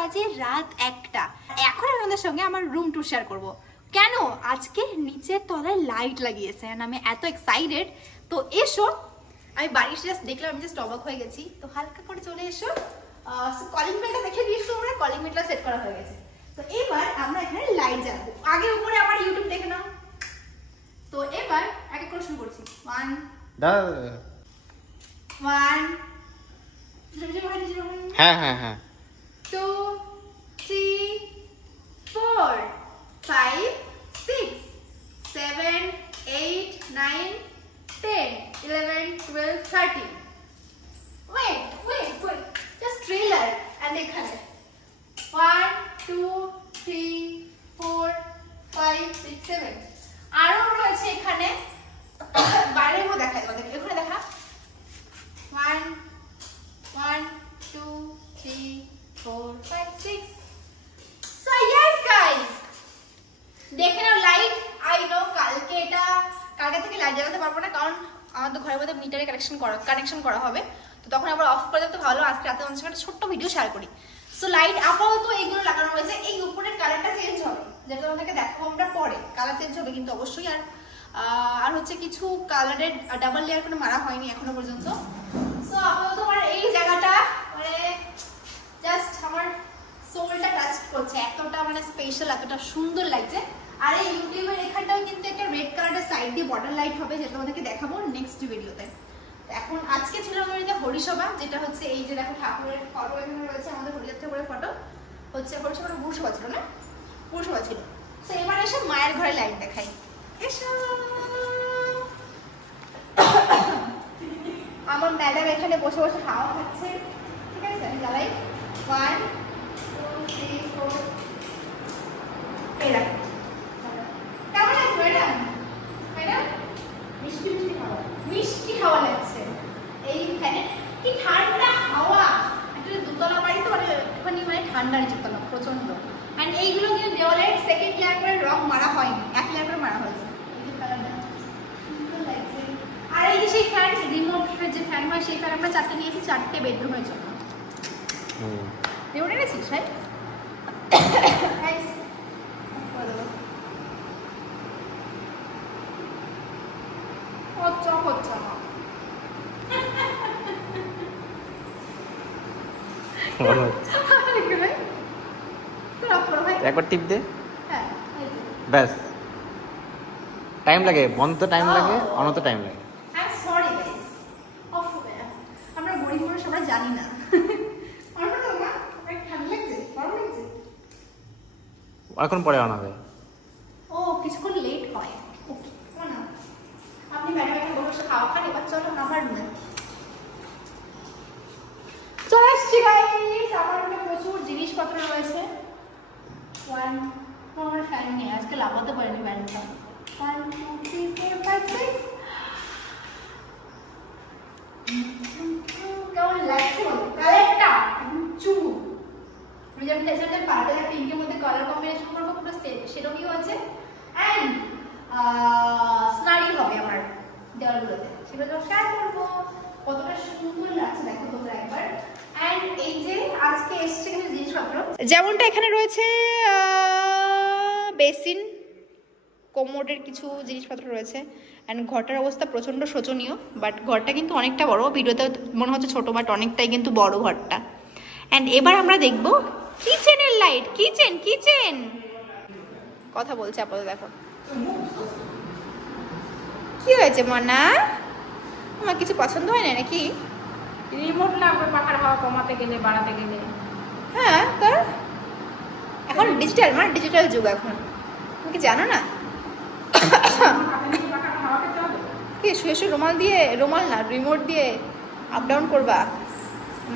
বাজে রাত 1টা। এখন আপনাদের সঙ্গে আমার রুম ট্যুর শেয়ার করব। কেন আজকে নিচের তলায় লাইট লাগিয়েছে, আমি এত এক্সাইটেড। তো এসো, আমি বাড়ি জাস্ট দেখলাম, আমি জাস্ট অবাক হয়ে গেছি। তো হালকা করে চলে এসো। কলিং বেলটা দেখে দিয়েছো তোমরা, কলিং বেলটা সেট করা হয়ে গেছে। তো এবার আমরা এখানে লাইট জ্বালাবো। আগে উপরে আমার ইউটিউব দেখে নাও। তো এবার এক এক করে শুরু করছি। 1 হ্যাঁ হ্যাঁ হ্যাঁ 2 3 4 5 6 7 8 9 10 11 12 13 wait just trailer and এখানে 1 2 3 4 5 6 7 আরো রয়েছে এখানে। বাইরের মধ্যে দেখা যাবে, এখানে দেখা 1 1 2 3 4 5 6 so yes guys দেখে নাও লাইট। আই নো কালকে থেকে লাইট জ্বালাতে পারবো না, কারণ আমাদের ঘরের মধ্যে মিটারে কানেকশন করা হবে। তো তখন আবার অফ করে দেবো। তো ভালো আজকে রাতে আমাদের সাথে ছোট্ট ভিডিও শেয়ার করি। সো লাইট আপাতত এইগুলো লাগানো হয়েছে। এই উপরের কালারটা চেঞ্জ হবে, যেটা তোমাদেরকে দেখাবো আমরা পরে। কালার চেঞ্জ হবে কিন্তু অবশ্যই। আর হচ্ছে কিছু কালারের ডাবল লেয়ার করে মারা হয়নি এখনো পর্যন্ত। সো আপাতত আমার এই জায়গাটা মানে জাস্ট আমার সোলটা টাচ করছে, এতটা মানে স্পেশাল, এতটা সুন্দর লাগছে। আর এই ইউটিউবের এখানটাও কিন্তু একটা রেড কালারের সাইড দিয়ে বর্ডার লাইট হবে, যেটা তোমাদেরকে দেখাবো নেক্সট ভিডিওতে। এখন আজকে ছিল আমাদের হরিসভা, যেটা হচ্ছে এই যে দেখো ঠাকুরের ফটো এখানে রয়েছে, আমাদের হরিদাস ঠাকুরের ফটো হচ্ছে। হরিসভা গুরুসভা ছিল না, পুরসভা ছিল। তো এবার এসে মায়ের ঘরে লাইট দেখাই। এসো, আমার ম্যাডাম এখানে বসে বসে খাওয়া খাচ্ছে। ঠিক আছে, আমি জ্বালাই। 1 2 3 4 এই দেখো কেমন আছে ম্যাডাম? ম্যাডাম মিষ্টি হাওয়া লাগছে এই ফ্যানে। কি ঠান্ডা হাওয়া! একটা দুতলা বাড়ি তো মানে একটুখানি মানে ঠান্ডা নিচে তলা প্রচন্ড। অ্যান্ড এইগুলো কিন্তু দেওয়ালের সেকেন্ড লেয়ার করে রং মারা হয়নি, এক লেয়ার করে মারা হয়েছে। আর এই যে সেই ফ্যান, রিমোটের যে ফ্যান হয়, সেই ফ্যান আমরা 4টে নিয়েছি, 4টে বেডরুমের জন্য। রিমোট এনেছিস ভাই? একবার টিপ দে, ব্যাস। টাইম লাগে, বন্ধ তো টাইম লাগে, অন তো টাইম লাগে। আমরা গরিব মানুষ, আমরা জানি না। এখন পরে অন হবে। ও কিছুক্ষণ লেট হয়। আপনি ম্যাডাম এখন বসে খাওয়া খান। এবার চলো আমার রুমে চলে আসছি গাইস। আমার রুমে প্রচুর জিনিসপত্র রয়েছে। আমার ফ্যান নেই, আজকে লাগাতে পারিনি ফ্যানটা। 1 2 3 4 5 6 কেমন লাগছে কালারটা? চুমু আমি যেমন টেসারদের পার্পল আর পিঙ্কের মধ্যে কালার কম্বিনেশন করবো, পুরো সেরকমই আছে। অ্যান্ড স্নারি হবে আমার দেওয়ালগুলোতে, সেগুলো তো শেয়ার করবো। কতটা সুন্দর লাগছে দেখো তোমরা একবার। অ্যান্ড এই যে আজকে এসছে কিছু জিনিসপত্র, যেমনটা এখানে রয়েছে বেসিন, কোমোডের কিছু জিনিসপত্র রয়েছে। অ্যান্ড ঘরটার অবস্থা প্রচণ্ড শোচনীয়, বাট ঘরটা কিন্তু অনেকটা বড়। ভিডিওতে মনে হচ্ছে ছোট, বাট অনেকটাই কিন্তু বড় ঘরটা। অ্যান্ড এবার আমরা দেখবো কিচেনের লাইট। কিচেন কথা বলছে আপাতত। দেখো কি হয়েছে মনা, আমার কিছু পছন্দ হয় না নাকি? রিমোট লাগবে পাখার হাওয়া কমাতে গেলে, বাড়াতে গেলে। হ্যাঁ, তো এখন ডিজিটাল, মানে ডিজিটাল যুগ এখন, তুমি কি জানো না? কি শুয়ে শুয়ে রুমাল না, রিমোট দিয়ে আপ ডাউন করবা।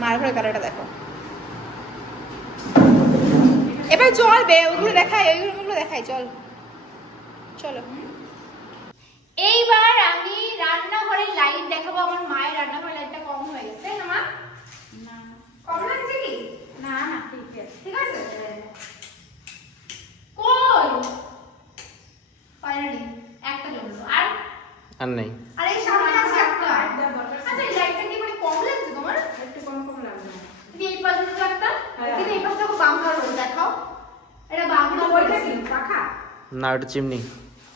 মার ঘরে কালারটা দেখো। এবার চলবে, ওইগুলো দেখাই চলো। এইবার আমি রান্নাঘরের লাইট দেখাবো। আমার মায়ের রান্নাঘরের লাইটটা কম হয়ে গেছে না মা? না কম লাগছে কি? না ঠিক আছে। কই ফাইনালি একটা জ্বললো, আর নেই। আর এই সামনে আছে একটা। আচ্ছা এই লাইটটা কি মানে কম লাগছে তোমার? একটু কম লাগবে। এই পাশে একটা, কিন্তু এই পাশে বাম না ওটা চিমনি।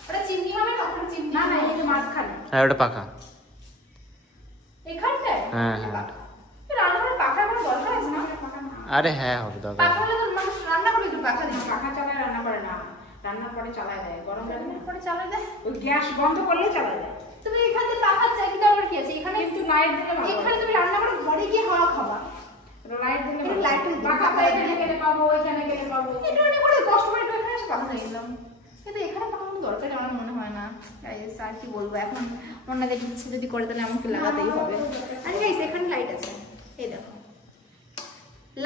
ওটা চিমনি হবে না, ওটা চিমনি না না এই যে মাঝখানে হ্যাঁ ওটা পাখা। এখানটায় হ্যাঁ হ্যাঁ। রান্নাঘরে পাখার কোনো দরকার আছে না? আরে হ্যাঁ হবে দরকার। পাখা হলে তো মানুষ রান্না করে একটু পাখা দিচ্ছে। পাখা চালায় রান্না করে না, রান্নার পরে চালায় দেয়, গরম লাগে না পরে চালায় দেয়। ওই গ্যাস বন্ধ করলে চালায় দেয়। তুমি এখানে পাখা চাই কি দরকার কি আছে? এখানে কিন্তু লাইট দিলে ভালো এখানে তুমি রান্না করে ঘরে গিয়ে হাওয়া খাবা। লাইট দিলে একটু light দিলে পাখা পাখা এখানে গেলে পাবো, ওইখানে গেলে পাবো। এটা অনেক করে কষ্ট করে একটু এখানে এসে পাখা নিয়ে গেলাম। কিন্তু এখানে পাখা কোনো দরকারই আমার মনে হয় না। গাইস আর কি বলবো, এখন অন্যদের ইচ্ছে যদি করে তাহলে আমাকে লাগাতেই হবে। আর গাইস এখানে লাইট আছে, এই দেখো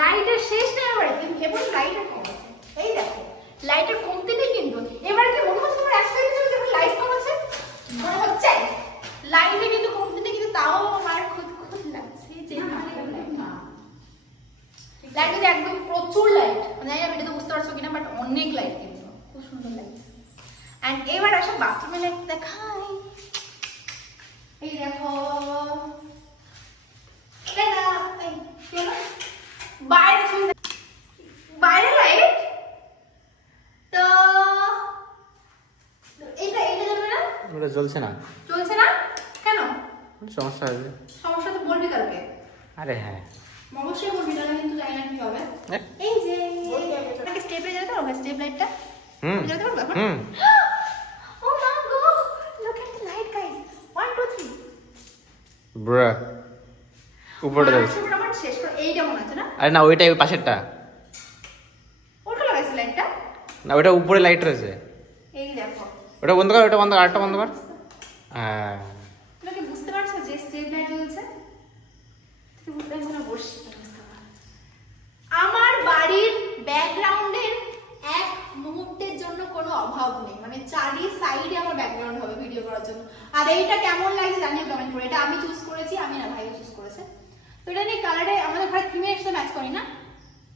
লাইটের শেষ নেই আমার, কিন্তু এবার লাইটের কম আছে। এই দেখো লাইটের কমতি নেই, কিন্তু এবারে কি মনে হচ্ছে তোমার এক্সাইটেড হচ্ছে যখন লাইট কম আছে? মনে হচ্ছে লাইটে কিন্তু কমতি নেই, কিন্তু তাও আমার খুদ খুদ লাগছে যে লাইট কিন্তু একদম প্রচুর লাইট। জানি না ভিডিওতে বুঝতে পারছো কিনা, বাট অনেক লাইট কিন্তু খুব সুন্দর লাইট। এন্ড এবার আসো বাথরুমে লাইট দেখাই। এই দেখো বাইরে লাইট তো এটা এটা জ্বলবে না? ওটা জ্বলছে না। চলছে না কেন? সমস্যা হবে। সমস্যা তো বলবি কালকে। আরে হ্যাঁ অবশ্যই বলবি, না কিন্তু জানি না কি হবে। হ্যাঁ? এই যে আপনাকে স্টেপ লাইট যেতে হবে, স্টেপ লাইটটা হুম যেতে পারবে এখন? হুম। ও মা গো, look at the light guys. 1 2 3 ব্রা উপরে দাও। আমার শেষ করে এইটা মনে আছে না? আরে না ওইটাই ওই পাশেরটা। ওটা লাগাইছে লাইটটা। না ওটা উপরে লাইট রয়েছে। এই দেখো ওটা বন্ধ কর, ওটা বন্ধ কর, আরেকটা বন্ধ কর। হ্যাঁ তুমি কি বুঝতে পারছো যে স্টেপ লাইট জ্বলছে? তুমি বুঝতে পারছো না? বসে আমার বাড়ির ব্যাকগ্রাউন্ডের এক মুহূর্তের জন্য কোনো অভাব নেই, মানে চারি সাইডে আমার ব্যাকগ্রাউন্ড হবে ভিডিও করার জন্য। আর এইটা কেমন লাগছে জানিও কমেন্ট করে। এটা আমি চুজ করেছি, আমি না ভাইও চুজ করেছে। তো এটা নিয়ে কালারে আমাদের ঘরে থিমের সাথে ম্যাচ করে না?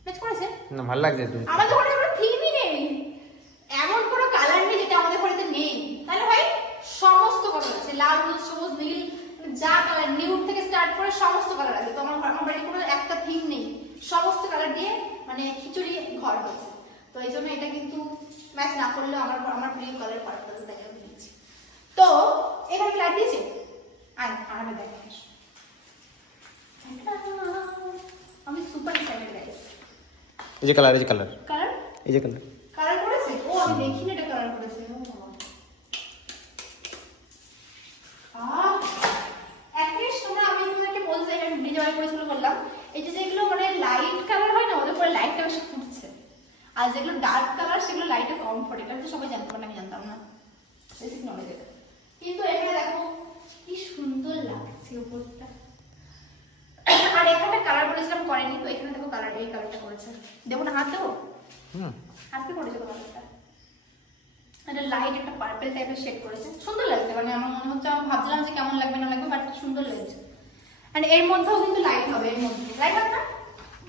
ম্যাচ করেছে? না ভালো লাগছে তুমি। আমাদের ঘরে কোনো থিমই নেই, এমন কোনো কালার নেই যেটা আমাদের ঘরেতে নেই, তাই না ভাই? সমস্ত কালার আছে, লাল হলুদ সবুজ নীল, যা কালার নিউড থেকে স্টার্ট করে সমস্ত কালার আছে। তো আমার বাড়িতে কোনো একটা থিম নেই, সমস্ত কালার দিয়ে মানে খিচুড়ি ঘর হয়েছে। তো এই জন্য এটা কিন্তু ম্যাচ না করলেও আমার প্রিয় কালার পার্পল আছে, তাই আমি নিয়েছি। তো এখানে কি লাইট দিয়েছে? আয় আরামে দেখে আসো। আমি সুপার এক্সাইটেড গাইস। এই যে কালার, এই যে কালার, কালার এই যে কালার। কালার করেছে? ও আমি দেখিনি এটা কালার করেছে। অ্যাটলিস্ট তোমরা, আমি তোমাদেরকে বলতে চাই, আমি ভিডিও করেছিল বললাম, এই যে যেগুলো মানে লাইট কালার হয় না, ওদের পরে লাইট কালার ফুটছে, আর যেগুলো ডার্ক কালার সেগুলো লাইটে কম ফোটে। এটা তো সবাই জানতো না, আমি জানতাম না, বেসিক নলেজ এটা। কিন্তু এখানে দেখো কি সুন্দর লাগছে উপরটা। আর এখানে কালার বলেছিলাম করেনি, তো এখানে দেখো কালার, এই কালারটা করেছে। দেবো না? হাত দেবো? হুম হাতে করেছে কালারটা। এটা লাইট একটা পার্পল টাইপের শেড করেছে, সুন্দর লাগছে। মানে আমার মনে হচ্ছে, আমি ভাবছিলাম যে কেমন লাগবে না লাগবে, বাট সুন্দর লাগছে। এন্ড এর মধ্যেও কিন্তু লাইট হবে, এর মধ্যে লাইট হবে না?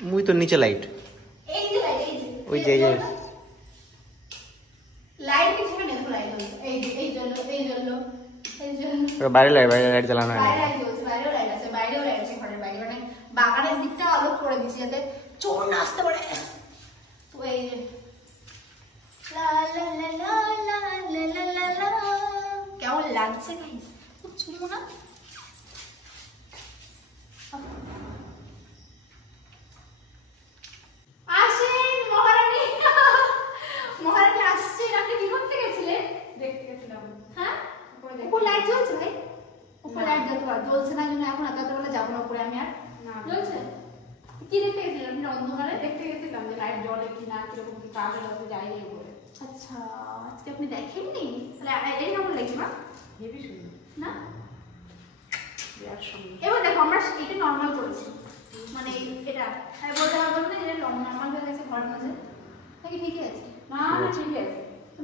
মুই তো নিচে লাইট। এই যে লাইট, এই যে ওই যে এই যে লাইট কি সেখানে দেখো লাইট হলো, এই যে এই জ্বললো, এই জ্বললো, এই জ্বললো। ওটা বাইরে লাইট, বাইরে লাইট জ্বালানো হয় না। বাইরে লাইট জ্বলছে, বাইরেও লাইট আছে, বাইরেও লাইট আছে ঘরের বাইরে, মানে বাগানের দিকটা আলো করে দিচ্ছি যাতে চোর না আসতে পারে। তো এই যে লা লা লা লা লা লা লা লা লা, কেমন লাগছে গাইস? খুব চুমো না? আসেন মহারানী। মহারানী আসছেন। আপনি কি করতে গেছিলেন? দেখতে গেছিলাম। হ্যাঁ, উপরে দেখতে। উপর লাইট জ্বলছে ভাই? উপর লাইট জ্বলছে না, জন্য এখন এত বেলা যাবো না উপরে আমি আর। না জ্বলছে? কি দেখতে গেছিলেন আপনি অন্ধকারে? দেখতে গেছিলাম যে লাইট জ্বলে কিনা, কিরকম কি কাজ হতে যায়নি উপরে। আচ্ছা, আজকে আপনি দেখেননি? তাহলে এই কেমন লাগছে না? হেভি সুন্দর, না? বিরাট সুন্দর। এবার দেখো আমরা এটা নর্মাল করেছি, মানে এটা বলতে পারবো না এটা নর্মাল হয়ে গেছে ঘরের মাঝে, নাকি ঠিকই আছে? না না ঠিক আছে।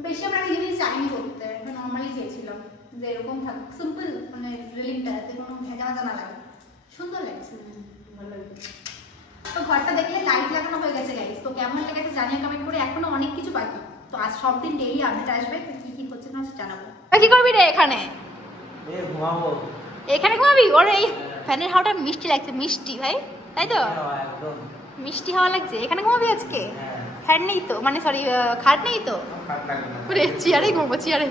বেশি আমরা এই জিনিস চাইনি করতে, নর্মালি চেয়েছিলাম যে এরকম থাক, সিম্পল, মানে রিলিংটা যাতে কোনো ভেজা ভেজা না লাগে, সুন্দর লাগছে। ভালো লাগছে। তো ঘরটা দেখলে লাইট লাগানো হয়ে গেছে গাইস, তো কেমন লেগেছে জানিয়ে কমেন্ট করে। এখনো অনেক কিছু বাকি, তো আজ সব দিন ডেইলি আপডেট আসবে, কি কি হচ্ছে না জানাবো। কি করবি রে এখানে? ঘুমাবো। এখানে ঘুমাবি? ওর এই ফ্যানের হাওয়াটা মিষ্টি লাগছে, মিষ্টি ভাই, তাই তো? একদম মিষ্টি হাওয়া লাগছে। এখানে ঘুমাবি আজকে? হ্যাঁ। ফ্যান নেই তো, মানে সরি খাট নেই তো? চেয়ারে ঘুমবো, চেয়ারে।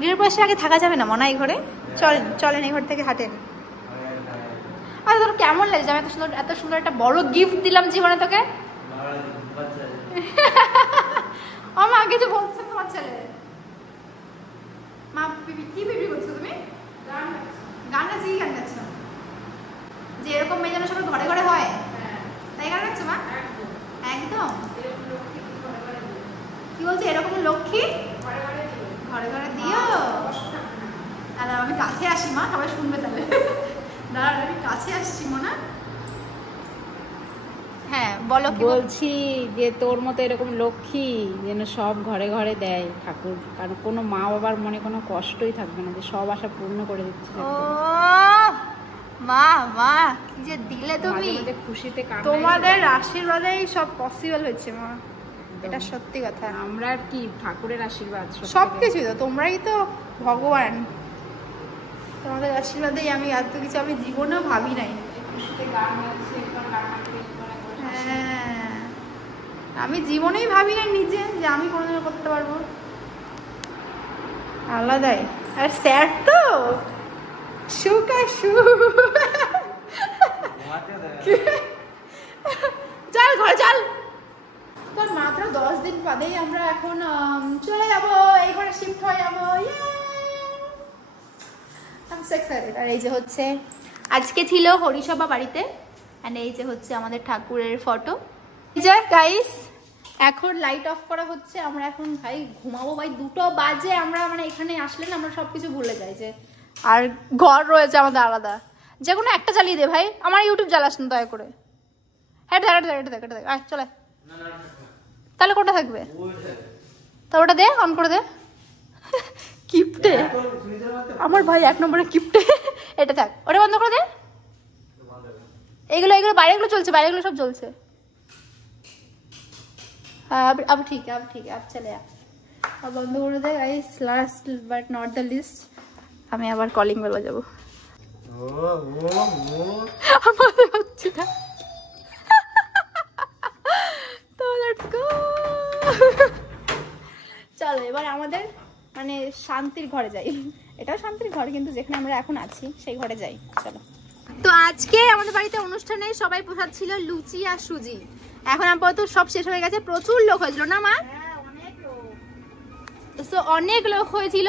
গৃহপ্রবেশের আগে থাকা যাবে না মনে হয় ঘরে? চলেন এই ঘর থেকে হাঁটেন। আর তোর কেমন লাগছে? আমি এত সুন্দর একটা বড় গিফট দিলাম জীবনে তোকে। আমার আগে যে বলছো তোমার ছেলে মা কি বিবি করছো তুমি? গান গাচ্ছি, গান গাচ্ছো যে এরকম মেয়ে যেন সবাই ঘরে ঘরে হয়, তাই গান গাচ্ছো মা? একদম। কি বলছে? এরকম লক্ষ্মী ঘরে ঘরে দিও। তাহলে আমি কাছে আসি মা, সবাই শুনবে তাহলে। দাঁড়ান আমি কাছে আসছি মনে। হ্যাঁ বলো। বলছি যে তোর মতো এরকম লক্ষ্মী যেন সব ঘরে ঘরে দেয় ঠাকুর, কারণ কোনো মা বাবার মনে কোনো কষ্টই থাকবে না, যে সব আশা পূর্ণ করে দিচ্ছে। ও মা মা কি যে দিলে তুমি, খুশিতে তোমাদের আশীর্বাদেই সব পসিবল হয়েছে মা, এটা সত্যি কথা। আমরা আর কি, ঠাকুরের আশীর্বাদ সবকিছু তো, তোমরাই তো ভগবান, তোমাদের আশীর্বাদেই আমি এত কিছু আমি জীবনেও ভাবি নাই। হ্যাঁ আমি জীবনেই ভাবি না নিজে যে আমি কোনোদিনও করতে পারবো, আলাদাই। আর স্যার তো সুখ আর সুখ। চল ঘরে চল। তোর মাত্র 10 দিন বাদেই আমরা এখন চলে যাবো, এই ঘরে শিফট হয়ে যাবো। আর এই যে হচ্ছে আজকে ছিল হরিসভা বাড়িতে, এন্ড এই যে হচ্ছে আমাদের ঠাকুরের ফটো। যে গাইস এখন লাইট অফ করা হচ্ছে, আমরা এখন ভাই ঘুমাবো ভাই, 2টো বাজে। আমরা মানে এখানে আসলে না আমরা সবকিছু ভুলে যাই, যে আর ঘর রয়েছে আমাদের আলাদা, যে কোনো একটা চালিয়ে দে ভাই, আমার ইউটিউব জ্বালাস না দয়া করে। হ্যাঁ দেখ আয় চলে। তাহলে কোনটা থাকবে? তা ওটা দে, অন করে দে। কিপটে আমার ভাই, 1 নম্বরে কিপটে। এটা থাক, ওটা বন্ধ করে দে। এগুলো বাইরেগুলো চলছে, বাইরেগুলো সব চলছে। अब ठीक है अब चले अब बंद করে দে guys. Last but not the least, আমি আবার কলিং বেল বাজাবো। আমাদের হচ্ছে না তো লেটস গো। চলো এবার আমাদের মানে শান্তির ঘরে যাই। এটাও শান্তির ঘর, কিন্তু যেখানে আমরা এখন আছি সেই ঘরে যাই। চলো। তো আজকে আমাদের বাড়িতে অনুষ্ঠানে সবাই প্রসাদ ছিল লুচি আর সুজি। এখন আপাতত সব শেষ হয়ে গেছে, প্রচুর লোক হয়েছিল না মা? অনেক লোক হয়েছিল,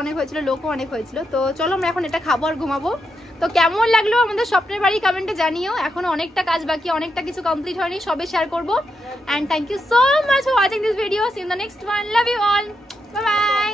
অনেক হয়েছিল, লোকও অনেক হয়েছিল। তো চলো আমরা এখন এটা খাবো আর ঘুমাবো। তো কেমন লাগলো আমাদের স্বপ্নের বাড়ি কমেন্টে জানিও। এখন অনেকটা কাজ বাকি, অনেকটা কিছু কমপ্লিট হয়নি, সবে শেয়ার করবো। And thank you so much for watching this video. See in the next one. Love you all, bye by.